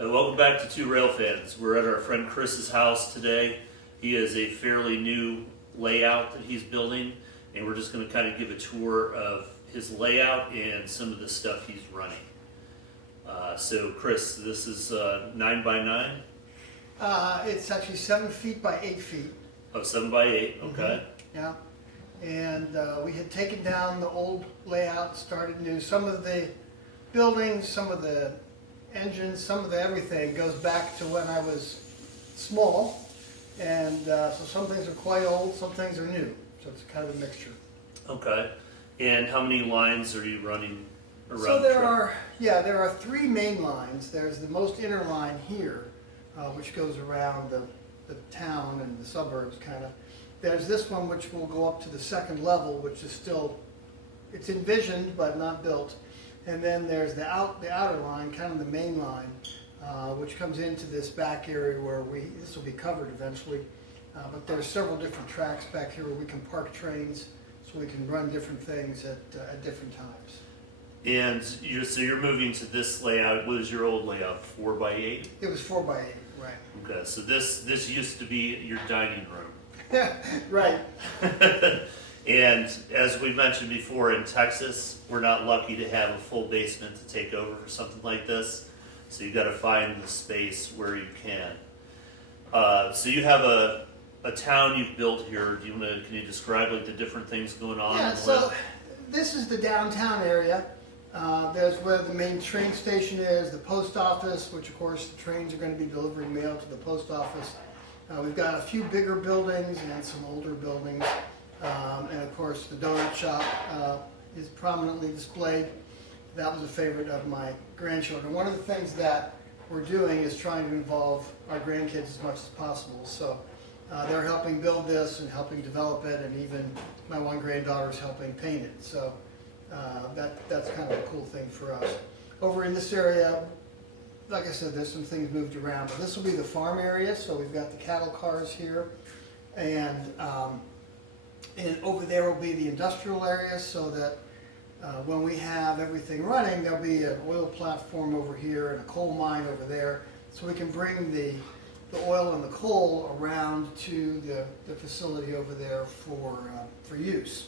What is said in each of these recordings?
Welcome back to Two Railfans. We're at our friend Chris's house today. He has a fairly new layout that he's building, and we're just going to kind of give a tour of his layout and some of the stuff he's running. So Chris, this is 9 by 9? It's actually 7 feet by 8 feet. Oh, 7 by 8, okay. Yeah. And we had taken down the old layout, started new. Some of the buildings, some of the engines, some of the everything goes back to when I was small. And so some things are quite old, some things are new. So it's kind of a mixture. Okay. And how many lines are you running around So the there track? there are 3 main lines. There's the most inner line here, which goes around the town and the suburbs kind of. There's this one which will go up to the 2nd level, which is still, it's envisioned but not built. And then there's the outer line, kind of the main line, which comes into this back area where this will be covered eventually. But there's several different tracks back here where we can park trains, so we can run different things at different times. And so you're moving to this layout. What is your old layout? 4 by 8? It was 4 by 8, right. Okay, so this used to be your dining room. Right. And as we mentioned before, in Texas, we're not lucky to have a full basement to take over for something like this. So you've got to find the space where you can. So you have a town you've built here. Can you describe like the different things going on? Yeah, so this is the downtown area. There's where the main train station is, the post office, which of course the trains are going to be delivering mail to the post office. We've got a few bigger buildings and some older buildings. And of course the donut shop is prominently displayed. That was a favorite of my grandchildren. One of the things that we're doing is trying to involve our grandkids as much as possible. So they're helping build this and helping develop it, and even my one granddaughter is helping paint it. So that's kind of a cool thing for us. Over in this area, like I said, there's some things moved around, but this will be the farm area. So we've got the cattle cars here, and over there will be the industrial area, so that when we have everything running, there'll be an oil platform over here and a coal mine over there, so we can bring the oil and the coal around to the facility over there for use.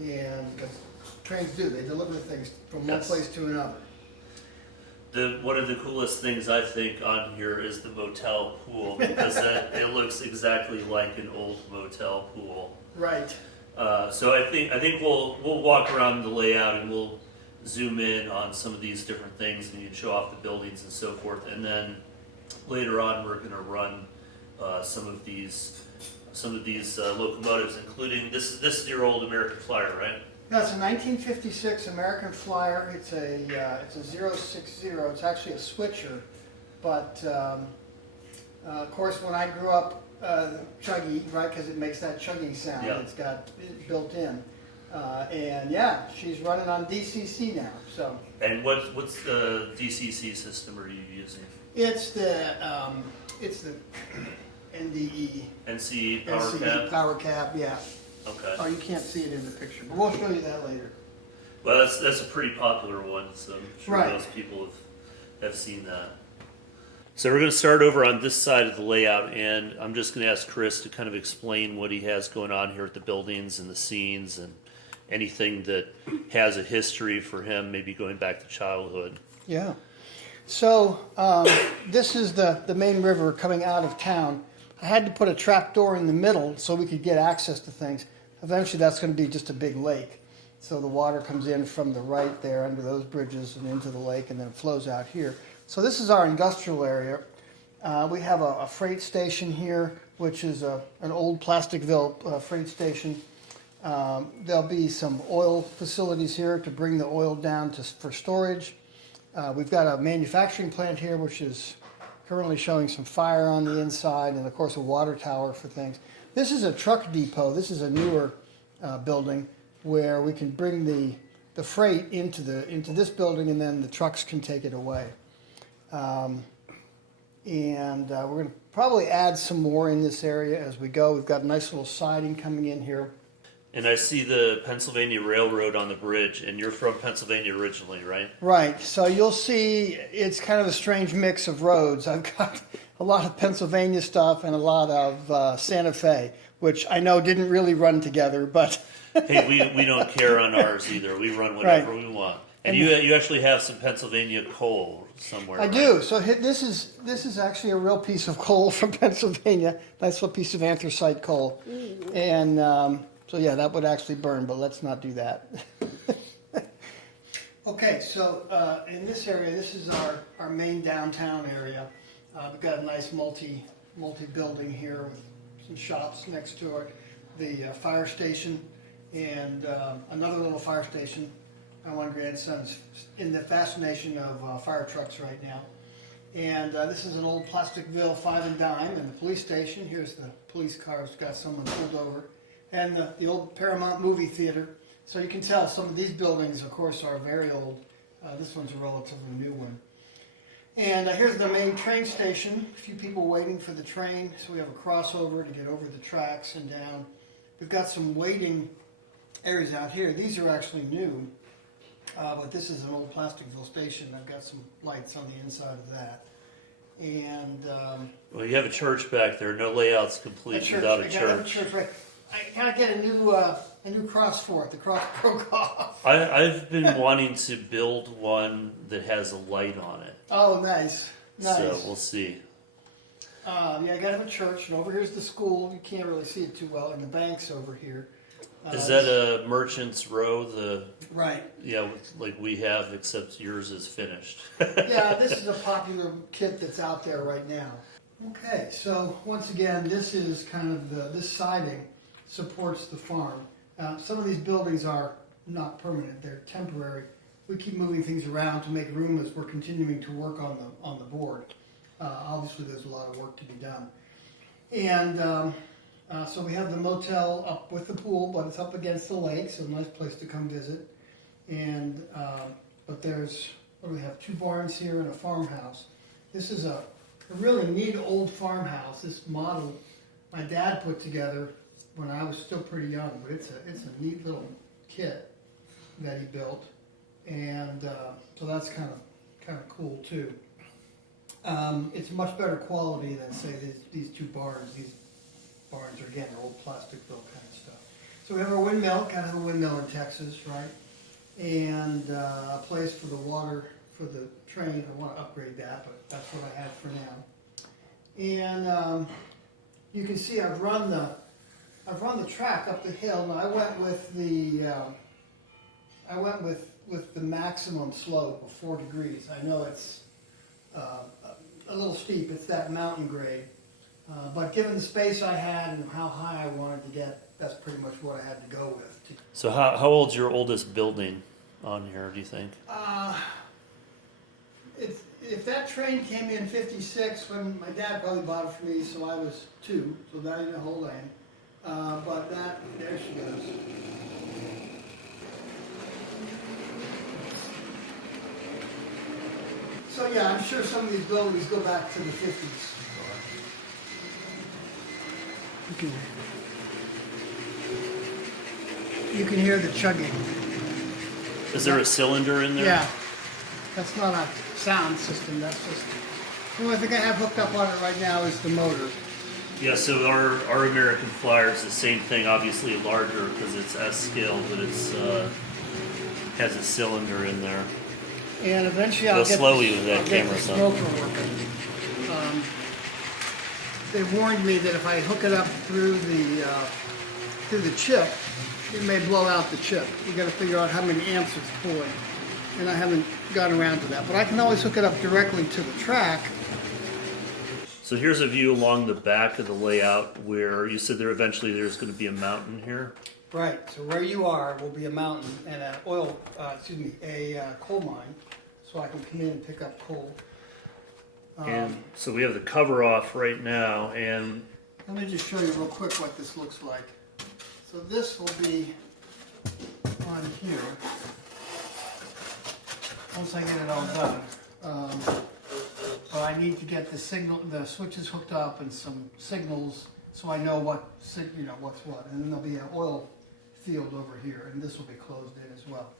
And because trains do, they deliver things from one place to another. One of the coolest things I think on here is the motel pool, because it looks exactly like an old motel pool. Right. So I think we'll walk around the layout and we'll zoom in on some of these different things, and you can show off the buildings and so forth. And then later on, we're going to run some of these locomotives, including this is your old American Flyer, right? That's a 1956 American Flyer. It's a 060. It's actually a switcher, but of course when I grew up, chuggy, right, because it makes that chugging sound. Yeah. It's got it built in, and yeah, she's running on DCC now. So. And what's the DCC system are you using? It's the NDE. NCE power NCE cap. power cap, yeah. Okay. Oh, you can't see it in the picture, but we'll show you that later. Well, that's a pretty popular one, so I'm sure Right. most people have seen that. So we're going to start over on this side of the layout, and I'm just going to ask Chris to kind of explain what he has going on here at the buildings and the scenes and anything that has a history for him, maybe going back to childhood. Yeah. So this is the main river coming out of town. I had to put a trap door in the middle so we could get access to things. Eventually that's going to be just a big lake. So the water comes in from the right there under those bridges and into the lake, and then it flows out here. So this is our industrial area. We have a freight station here, which is an old Plasticville freight station. There'll be some oil facilities here to bring the oil down for storage. We've got a manufacturing plant here, which is currently showing some fire on the inside, and of course a water tower for things. This is a truck depot. This is a newer building where we can bring the freight into this building, and then the trucks can take it away. And we're going to probably add some more in this area as we go. We've got a nice little siding coming in here. And I see the Pennsylvania Railroad on the bridge, and you're from Pennsylvania originally, right? Right. So you'll see it's kind of a strange mix of roads. I've got a lot of Pennsylvania stuff and a lot of Santa Fe, which I know didn't really run together, but Hey, we don't care on ours either. We run whatever we want. And you actually have some Pennsylvania coal somewhere. I do. So this is actually a real piece of coal from Pennsylvania. Nice little piece of anthracite coal, and so yeah, that would actually burn, but let's not do that. Okay, so in this area, this is our main downtown area. We've got a nice multi-building here with some shops next to it, the fire station, and another little fire station. My grandson's in the fascination of fire trucks right now. And this is an old Plasticville 5 and Dime, and the police station. Here's the police car. It's got someone pulled over. And the old Paramount movie theater. So you can tell some of these buildings, of course, are very old. This one's a relatively new one. And here's the main train station. A few people waiting for the train. So we have a crossover to get over the tracks and down. We've got some waiting areas out here. These are actually new. But this is an old Plasticville station. I've got some lights on the inside of that. And well, you have a church back there. No layout's complete without a church. Right. I gotta get a new cross for it. The cross broke off. I've been wanting to build one that has a light on it. Oh, nice. So we'll see. Yeah, I gotta have a church, and over here's the school. You can't really see it too well, and the bank's over here. Is that a Merchant's Row? Right. Yeah, like we have, except yours is finished. Yeah, this is a popular kit that's out there right now. Okay, so once again, this is kind of this siding supports the farm. Some of these buildings are not permanent; they're temporary. We keep moving things around to make room as we're continuing to work on the board. Obviously, there's a lot of work to be done, and. So we have the motel up with the pool, but it's up against the lake, so a nice place to come visit. And but there's, what do we have, 2 barns here and a farmhouse. This is a really neat old farmhouse. This model my dad put together when I was still pretty young, but it's a neat little kit that he built, and so that's kind of cool too. It's much better quality than say these 2 barns. These barns are, again, old Plasticville kind of stuff. So we have our windmill, kind of a windmill in Texas, right? And a place for the water for the train. I want to upgrade that, but that's what I have for now. And you can see I've run the track up the hill. Now I went with the maximum slope of 4 degrees. I know it's a little steep. It's that mountain grade. But given the space I had and how high I wanted to get, that's pretty much what I had to go with. So how old's your oldest building on here, do you think? If that train came in 56, when my dad probably bought it for me, so I was 2, so that didn't hold on. But that, there she goes. So yeah, I'm sure some of these buildings go back to the 50s. You can hear the chugging. Is there a cylinder in there? Yeah, that's not a sound system. That's just the only thing I have hooked up on it right now is the motor. Yeah. So our American Flyer is the same thing. Obviously larger because it's S scale, but it's has a cylinder in there. And eventually I'll get the smoker working. They warned me that if I hook it up through the chip, it may blow out the chip. You got to figure out how many amps it's pulling, and I haven't gotten around to that. But I can always hook it up directly to the track. So here's a view along the back of the layout where you said there's going to be a mountain here. Right. So where you are will be a mountain and a coal mine, so I can come in and pick up coal. And so we have the cover off right now, and let me just show you real quick what this looks like. So this will be on here once I get it all done. But I need to get the switches hooked up and some signals, so I know what's what. And then there'll be an oil field over here, and this will be closed in as well.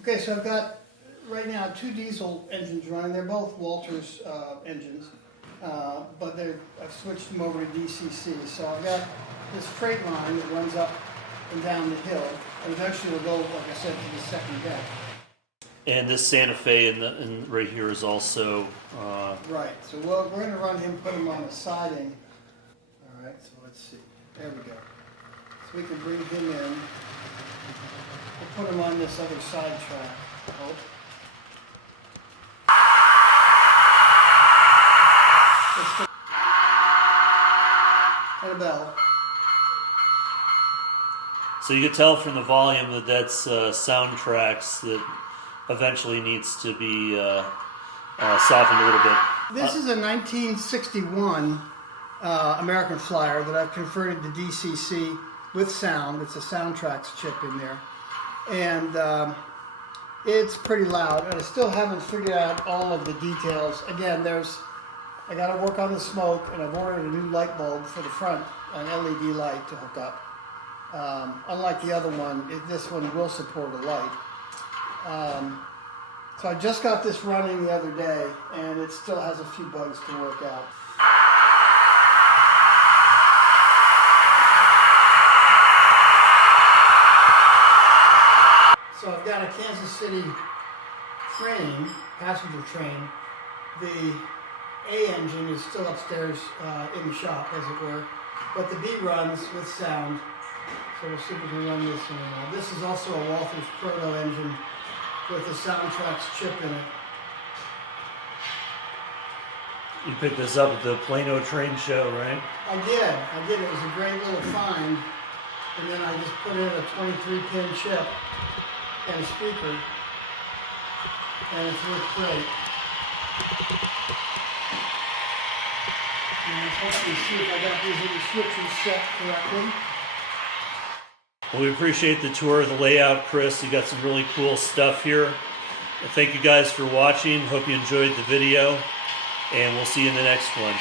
Okay, so I've got right now 2 diesel engines running. They're both Walters engines, but I've switched them over to DCC. So I've got this freight line that runs up and down the hill, and eventually will go, like I said, to the second deck. And this Santa Fe and right here is also Right, so we're going to run him, put him on the siding. All right, so let's see. There we go. So we can bring him in. We'll put him on this other side track. Oh. And a bell. So you can tell from the volume that that's soundtracks that eventually needs to be softened a little bit. This is a 1961 American Flyer that I've converted to DCC with sound. It's a soundtracks chip in there. And it's pretty loud, and I still haven't figured out all of the details. Again, I got to work on the smoke, and I've ordered a new light bulb for the front, an LED light to hook up. Unlike the other one, this one will support a light. So I just got this running the other day, and it still has a few bugs to work out. So I've got a Kansas City train, passenger train. The A engine is still upstairs in the shop, as it were, but the B runs with sound. So we'll see if we can run this in a while. This is also a Walters Proto engine with a soundtracks chip in it. You picked this up at the Plano train show, right? I did. It was a great little find. And then I just put in a 23-pin chip and a speaker, and it's worked great. And hopefully see if I got these little switches set correctly. Well, we appreciate the tour of the layout, Chris. You got some really cool stuff here. Thank you guys for watching. Hope you enjoyed the video, and we'll see you in the next one.